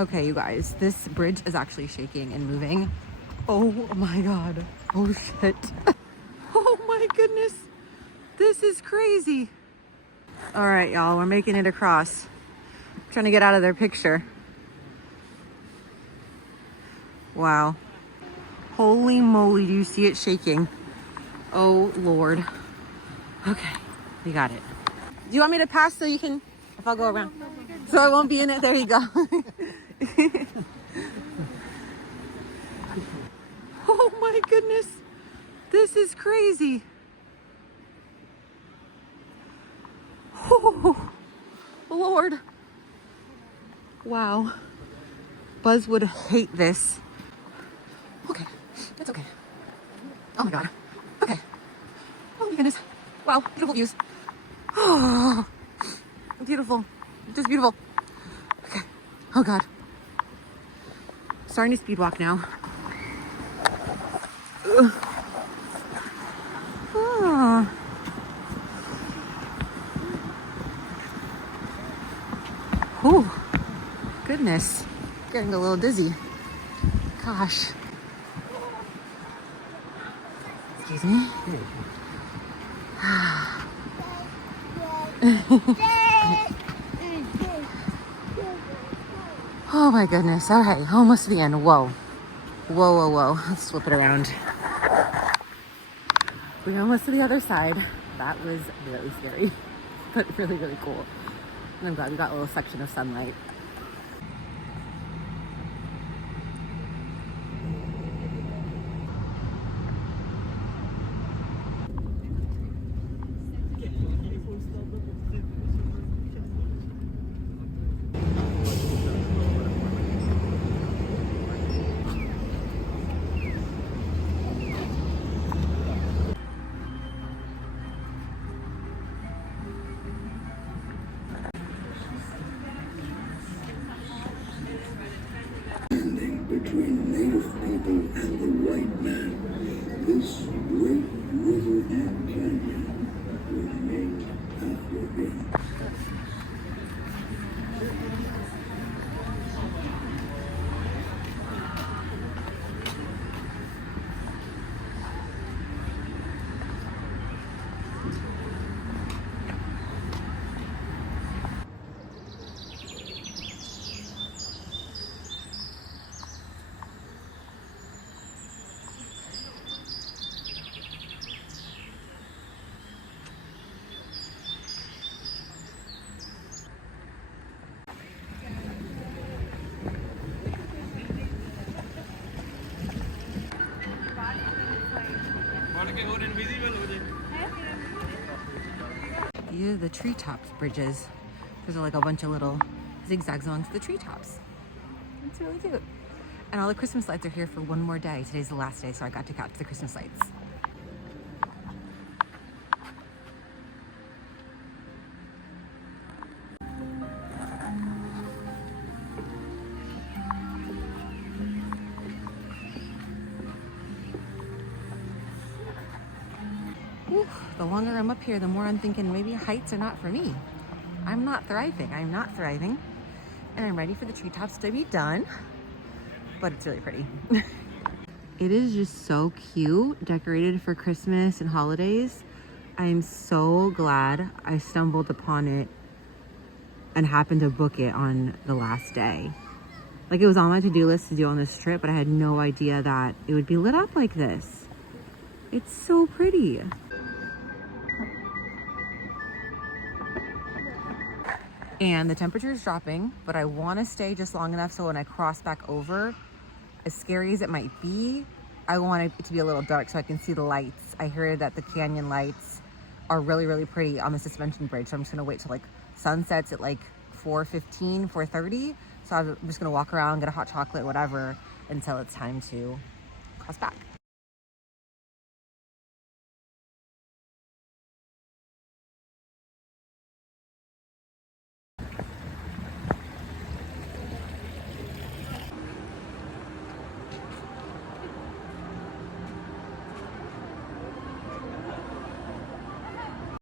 Okay, you guys, this bridge is actually shaking and moving. Oh my God. Oh shit. Oh my goodness. This is crazy. All right, y'all, we're making it across. Trying to get out of their picture. Wow. Holy moly, do you see it shaking? Oh Lord. Okay, we got it. Do you want me to pass so you can, if I'll go around? So I won't be in it, there you go. Oh my goodness. This is crazy. Oh, Lord. Wow. Buzz would hate this. Okay, it's okay. Oh my God. Okay. Oh my goodness. Wow, beautiful views. Oh, beautiful. Just beautiful. Okay. Oh God. Starting to speed walk now. Ugh. Oh. Oh, goodness. Getting a little dizzy. Gosh. Excuse me. Oh my goodness. All right, almost to the end. Whoa. Whoa, whoa, whoa. Let's flip it around. We're almost to the other side. That was really scary, but really, really cool. And I'm glad we got a little section of sunlight. Between native people and the white man, this great river and canyon was named after him. These are the treetops bridges. There's like a bunch of little zigzags amongst the treetops. It's really cute. And all the Christmas lights are here for one more day. Today's the last day, so I got to catch the Christmas lights. Whew, the longer I'm up here, the more I'm thinking maybe heights are not for me. I'm not thriving. I'm not thriving. And I'm ready for the treetops to be done. But it's really pretty. It is just so cute, decorated for Christmas and holidays. I'm so glad I stumbled upon it and happened to book it on the last day. Like, it was on my to-do list to do on this trip, but I had no idea that it would be lit up like this. It's so pretty. And the temperature is dropping, but I want to stay just long enough so when I cross back over, as scary as it might be, I want it to be a little dark so I can see the lights. I heard that the canyon lights are really, really pretty on the suspension bridge. So I'm just gonna wait till like sunsets at like 4:15, 4:30. So I'm just gonna walk around, get a hot chocolate, whatever, until it's time to cross back.